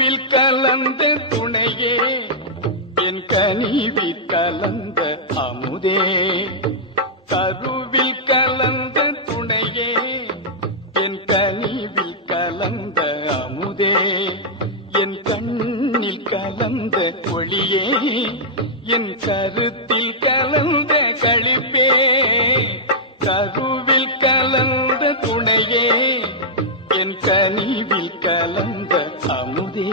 கருவில் கலந்த துணையே என் கனிவில் கலந்த அமுதே கருவில் கலந்த துணையே என் கனிவில் கலந்த அமுதே என் கண்ணில் கலந்த ஒளியே என் கருத்தில் கலந்த களிப்பே கருவில் கலந்த துணையே என் கனிவில் கலந்த அமுதே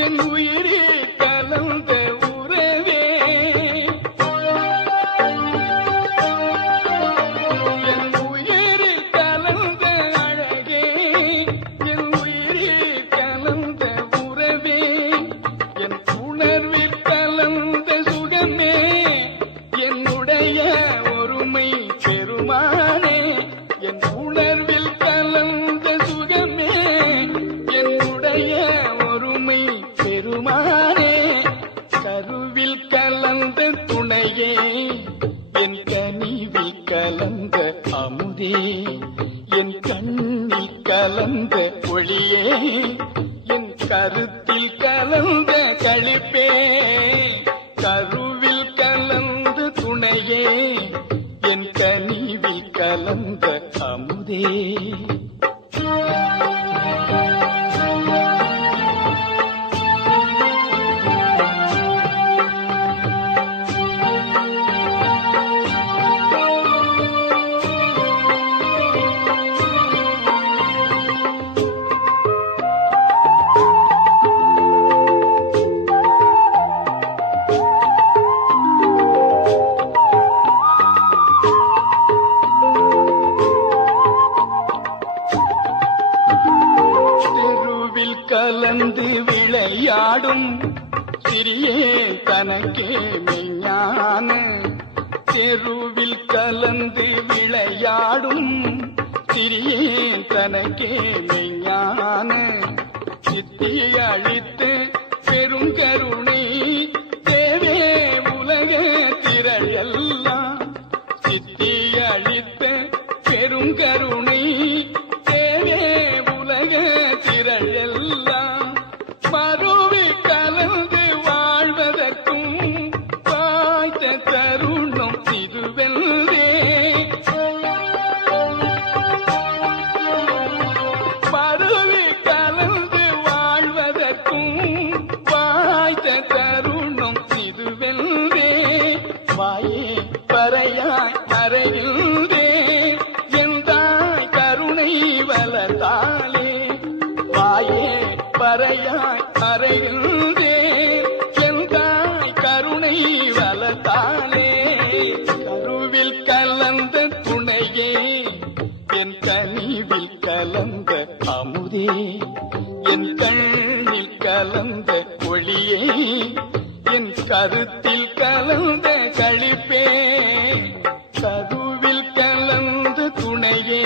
என் உயிரே கலந்த உறவே என் உயிரே கலந்த அழகே என் உயிரே கலந்த உறவே என் உணர்வில் கலந்த சுகமே என்னுடைய ஒருமை பெருமானே என் உணர்வில் கலந்த சுகமே என்னுடைய ஒருமை பெருமானே கருவில் கலந்த துணையே என் கனிவில் கலந்த அமுதே என் கண்ணில் கலந்த ஒளியே என் கருத்தில் கலந்த களிப்பே கருவில் கலந்த துணையே என் கனிவில் கலந்த அமுதே கலந்து விளையாடும் சிறியே தனக்கே மெய்ஞான தெருவில் கலந்து விளையாடும் சிறியே தனக்கே மெய்ஞான சித்தி அழித்து பெருங்கருணை தேவே உலக திரள் எல்லாம் சித்தி அழித்த பெருங்கருணை தேவே உலக திரள் எல்லாம் மறுவி கலந்து வாழ்வதற்கும் வாய்த்த தருணம் இதுவெல்லே மறுவி கலந்து வாழ்வதற்கும் வாய்த்த தருணம் இதுவெல்லே வாயே பறையாய் அறையில்தே எந்தாய் கருணை வளர்த்தாலே வாயே பறையாய் அறையில்தே எந்தாய் கருணை வளர்த்தாலே கருவில் கலந்த துணையே என் கனிவில் கலந்த அமுதே என் கண்ணில் கலந்த ஒளியே என் கருத்தில் கலந்த களிப்பே கருவில் கலந்த துணையே